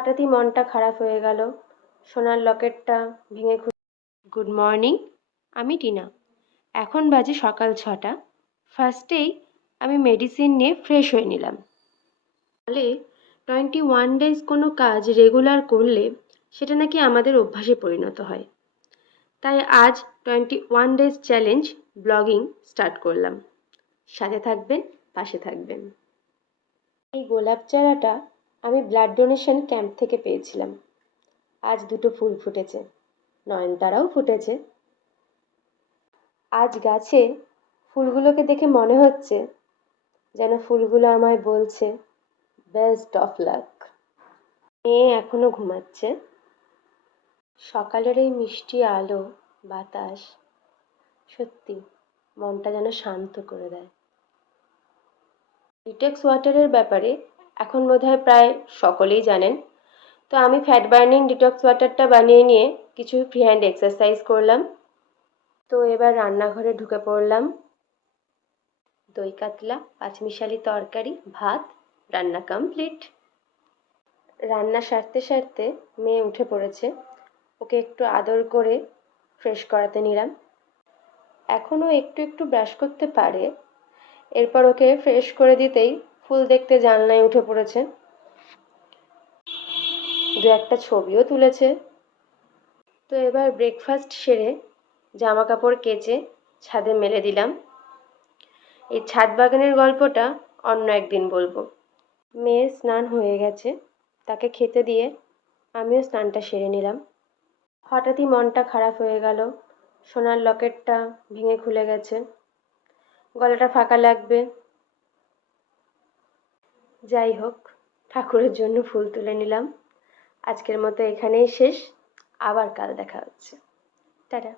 হঠাৎই মনটা খারাপ হয়ে গেল। সোনার লকেটটা ভেঙে গুড মর্নিং, আমি টিনা। এখন বাজে সকাল 6টা। ফার্স্টেই আমি মেডিসিন নিয়ে ফ্রেশ হয়ে নিলাম। তাহলে 21 ডেজ কোনো কাজ রেগুলার করলে সেটা নাকি আমাদের অভ্যাসে পরিণত হয়। তাই আজ 21 ডেজ চ্যালেঞ্জ ব্লগিং স্টার্ট করলাম। সাথে থাকবেন, পাশে থাকবেন। এই গোলাপ চারাটা আমি ব্লাড ডোনেশন ক্যাম্প থেকে পেয়েছিলাম। আজ দুটো ফুল ফুটেছে, নয়নতারাও ফুটেছে। আজ গাছে ফুলগুলোকে দেখে মনে হচ্ছে যেন ফুলগুলো আমায় বলছে বেস্ট অফ লাক। মেয়ে এখনো ঘুমাচ্ছে। সকালের এই মিষ্টি আলো, বাতাস সত্যি মনটা যেন শান্ত করে দেয়। ডিটক্স ওয়াটারের ব্যাপারে এখন বোধহয় প্রায় সকলেই জানেন। তো আমি ফ্যাট বার্নিং ডিটক্স ওয়াটারটা বানিয়ে নিয়ে কিছু ফ্রি হ্যান্ড এক্সারসাইজ করলাম। তো এবার রান্নাঘরে ঢুকে পড়লাম। দই কাতলা, পাঁচমিশালি তরকারি, ভাত রান্না কমপ্লিট। রান্না সারতে সারতে মেয়ে উঠে পড়েছে। ওকে একটু আদর করে ফ্রেশ করাতে নিলাম। এখনও একটু একটু ব্রাশ করতে পারে। এরপর ওকে ফ্রেশ করে দিতেই ফুল দেখতে জানলায় উঠে পড়েছে। দু একটা ছবিও তুলেছে। তো এবার ব্রেকফাস্ট সেরে জামা কাপড় কেচে ছাদে মেলে দিলাম। এই ছাদ বাগানের গল্পটা অন্য একদিন বলবো। মেয়ের স্নান হয়ে গেছে, তাকে খেতে দিয়ে আমিও স্নানটা সেরে নিলাম। হঠাৎই মনটা খারাপ হয়ে গেল। সোনার লকেটটা ভেঙে খুলে গেছে, গলাটা ফাঁকা লাগবে। যাই হোক, ঠাকুরের জন্য ফুল তুলে নিলাম। আজকের মতো এখানেই শেষ। আবার কাল দেখা হচ্ছে। টাটা।